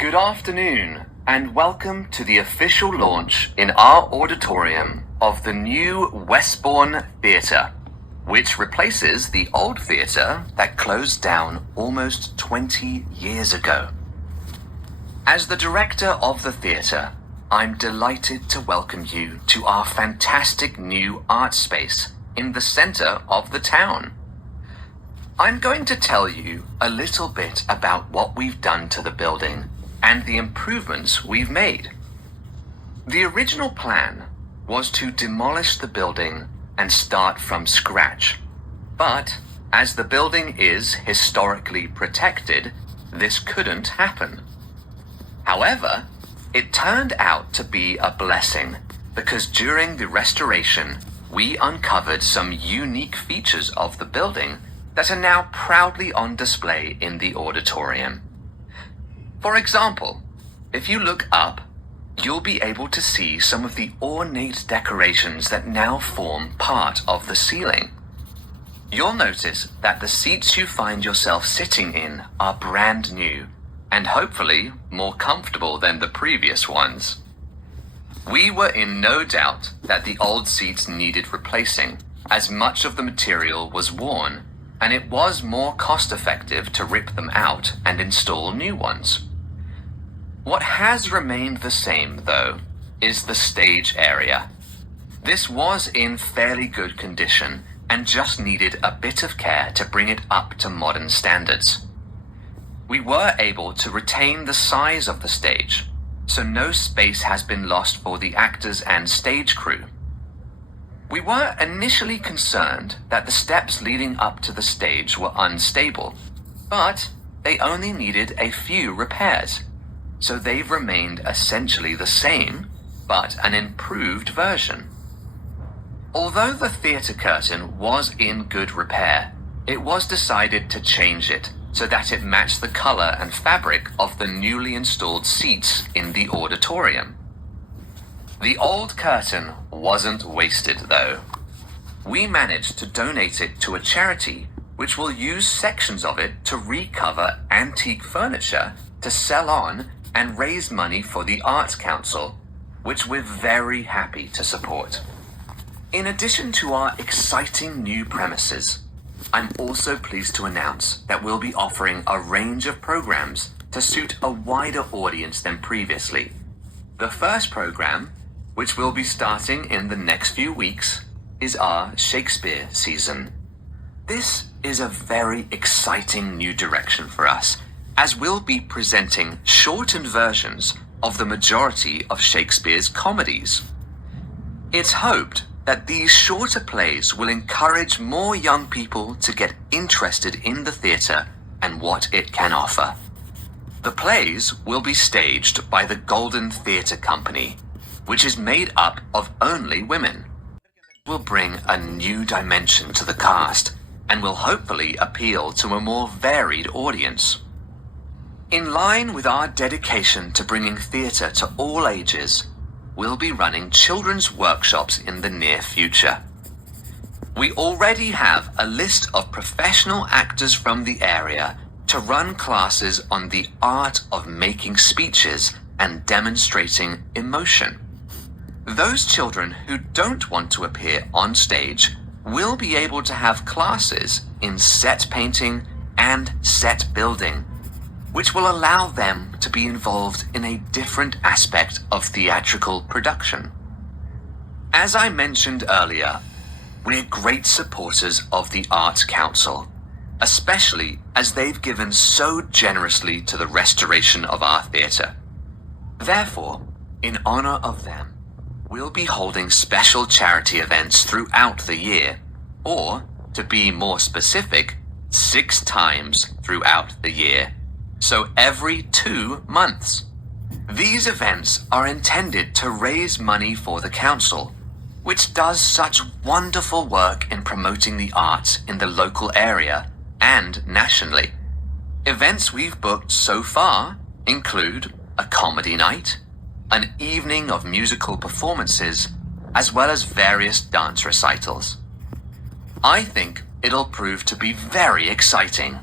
Good afternoon, and welcome to the official launch in our auditorium of the new Westbourne Theatre, which replaces the old theatre that closed down almost 20 years ago. As the director of the theatre, I'm delighted to welcome you to our fantastic new art space in the centre of the town. I'm going to tell you a little bit about what we've done to the building and the improvements we've made. The original plan was to demolish the building and start from scratch. But as the building is historically protected, this couldn't happen. However, it turned out to be a blessing because during the restoration, we uncovered some unique features of the building that are now proudly on display in the auditorium. For example, if you look up, you'll be able to see some of the ornate decorations that now form part of the ceiling. You'll notice that the seats you find yourself sitting in are brand new and hopefully more comfortable than the previous ones. We were in no doubt that the old seats needed replacing, as much of the material was worn, and it was more cost-effective to rip them out and install new ones. What has remained the same, though, is the stage area. This was in fairly good condition and just needed a bit of care to bring it up to modern standards. We were able to retain the size of the stage, so no space has been lost for the actors and stage crew. We were initially concerned that the steps leading up to the stage were unstable, but they only needed a few repairs. So they've remained essentially the same, but an improved version. Although the theatre curtain was in good repair, it was decided to change it so that it matched the colour and fabric of the newly installed seats in the auditorium. The old curtain wasn't wasted, though. We managed to donate it to a charity which will use sections of it to recover antique furniture to sell on and raise money for the Arts Council, which we're very happy to support. In addition to our exciting new premises, I'm also pleased to announce that we'll be offering a range of programs to suit a wider audience than previously. The first program, which will be starting in the next few weeks, is our Shakespeare season. This is a very exciting new direction for us, as we'll be presenting shortened versions of the majority of Shakespeare's comedies. It's hoped that these shorter plays will encourage more young people to get interested in the theatre and what it can offer. The plays will be staged by the Golden Theatre Company, which is made up of only women. Will bring a new dimension to the cast and will hopefully appeal to a more varied audience. In line with our dedication to bringing theatre to all ages, we'll be running children's workshops in the near future. We already have a list of professional actors from the area to run classes on the art of making speeches and demonstrating emotion. Those children who don't want to appear on stage will be able to have classes in set painting and set building, which will allow them to be involved in a different aspect of theatrical production. As I mentioned earlier, we're great supporters of the Arts Council, especially as they've given so generously to the restoration of our theatre. Therefore, in honour of them, we'll be holding special charity events throughout the year, or, to be more specific, 6 times throughout the year. So every 2 months. These events are intended to raise money for the council, which does such wonderful work in promoting the arts in the local area and nationally. Events we've booked so far include a comedy night, an evening of musical performances, as well as various dance recitals. I think it'll prove to be very exciting.